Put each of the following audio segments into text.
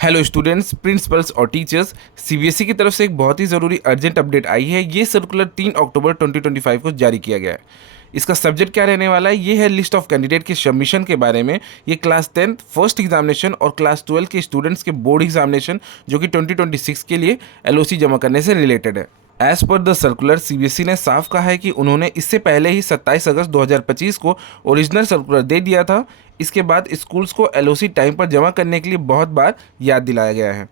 Hello students, principles और teachers. CBSE की तरफ से एक बहुत ही ज़रूरी अर्जेंट अपडेट आई है। ये सर्कुलर 3 अक्टूबर 2025 को जारी किया गया है। इसका सब्जेक्ट क्या रहने वाला है, ये है लिस्ट ऑफ कैंडिडेट के सबमिशन के बारे में। ये क्लास 10 फर्स्ट एग्जामिनेशन और क्लास 12 के स्टूडेंट्स के बोर्ड एग्जामिनेशन जो कि 2026 के लिए एलओसी जमा करने से रिलेटेड है। As per the circular, CBSE ने साफ कहा है कि उन्होंने इससे पहले ही 27 अगस्त 2025 को ओरिजिनल सर्कुलर दे दिया था। इसके बाद स्कूल्स को एलओसी टाइम पर जमा करने के लिए बहुत बार याद दिलाया गया है।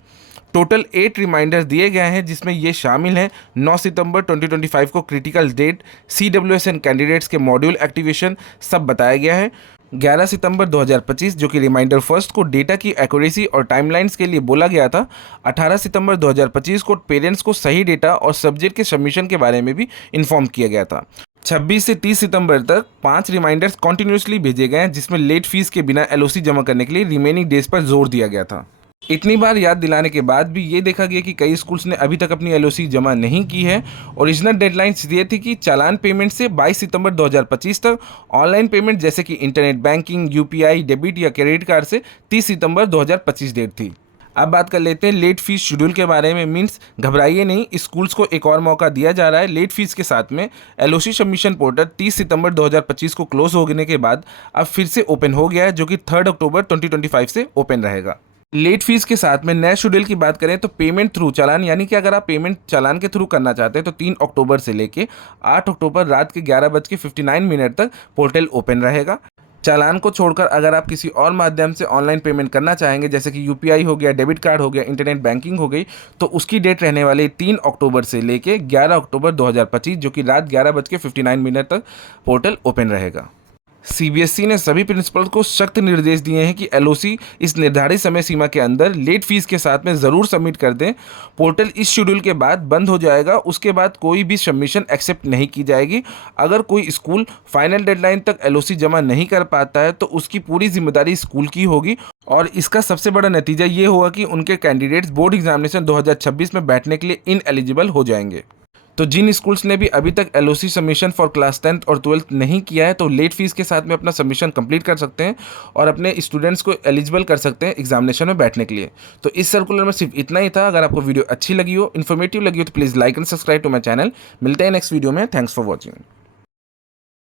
टोटल 8 रिमाइंडर्स दिए गए हैं, जिसमें ये शामिल हैं 9 सितंबर 2025 को क्रिटिकल डेट, CWSN कैंडिडेट्स के मॉड्यूल एक्टिवेशन सब बताया गया है। 11 सितंबर 2025 जो कि रिमाइंडर फर्स्ट को डेटा की एक्यूरेसी और टाइमलाइंस के लिए बोला गया था। 18 सितंबर 2025 को पेरेंट्स को सही डेटा और सब्जेक्ट के सबमिशन के बारे में भी इन्फॉर्म किया गया था। 26 से 30 सितंबर तक 5 रिमाइंडर्स कॉन्टिन्यूसली भेजे गए हैं, जिसमें लेट फीस के बिना एलओसी जमा करने के लिए रिमेनिंग डेज पर जोर दिया गया था। इतनी बार याद दिलाने के बाद भी ये देखा गया कि कई स्कूल्स ने अभी तक अपनी एलओसी जमा नहीं की है। ओरिजिनल डेडलाइंस ये थी कि चालान पेमेंट से 22 सितंबर 2025 तक, ऑनलाइन पेमेंट जैसे कि इंटरनेट बैंकिंग, यूपीआई, डेबिट या क्रेडिट कार्ड से 30 सितंबर 2025 डेट थी। अब बात कर लेते हैं लेट फीस शेड्यूल के बारे में। मीन्स घबराइए नहीं, स्कूल्स को एक और मौका दिया जा रहा है लेट फीस के साथ में। एलओसी सबमिशन पोर्टल 30 सितंबर 2025 को क्लोज होने के बाद अब फिर से ओपन हो गया है, जो कि 3 अक्टूबर 2025 से ओपन रहेगा। लेट फीस के साथ में नए शेड्यूल की बात करें तो पेमेंट थ्रू चालान, यानी कि अगर आप पेमेंट चालान के थ्रू करना चाहते हैं तो 3 अक्टूबर से लेके 8 अक्टूबर रात के 11:59 तक पोर्टल ओपन रहेगा। चालान को छोड़कर अगर आप किसी और माध्यम से ऑनलाइन पेमेंट करना चाहेंगे, जैसे कि यूपीआई हो गया, डेबिट कार्ड हो गया, इंटरनेट बैंकिंग हो गई, तो उसकी डेट रहने वाली 3 अक्टूबर से लेके 11 अक्टूबर 2025 जो कि रात 11:59 तक पोर्टल ओपन रहेगा। सीबीएसई ने सभी प्रिंसिपल्स को सख्त निर्देश दिए हैं कि एलओसी इस निर्धारित समय सीमा के अंदर लेट फीस के साथ में ज़रूर सबमिट कर दें। पोर्टल इस शेड्यूल के बाद बंद हो जाएगा, उसके बाद कोई भी सबमिशन एक्सेप्ट नहीं की जाएगी। अगर कोई स्कूल फाइनल डेडलाइन तक एलओसी जमा नहीं कर पाता है तो उसकी पूरी जिम्मेदारी स्कूल की होगी, और इसका सबसे बड़ा नतीजा ये होगा कि उनके कैंडिडेट्स बोर्ड एग्जामिनेशन 2026 में बैठने के लिए इनएलिजिबल हो जाएंगे। तो जिन स्कूल्स ने भी अभी तक LOC submission for class 10th और 12th नहीं किया है, तो लेट फीस के साथ में अपना सबमिशन कंप्लीट कर सकते हैं और अपने स्टूडेंट्स को एलिजिबल कर सकते हैं एग्जामिनेशन में बैठने के लिए। तो इस सर्कुलर में सिर्फ इतना ही था। अगर आपको वीडियो अच्छी लगी हो, इन्फॉर्मेटिव लगी हो, तो please like and subscribe to my channel. मिलते हैं नेक्स्ट वीडियो में। Thanks for watching.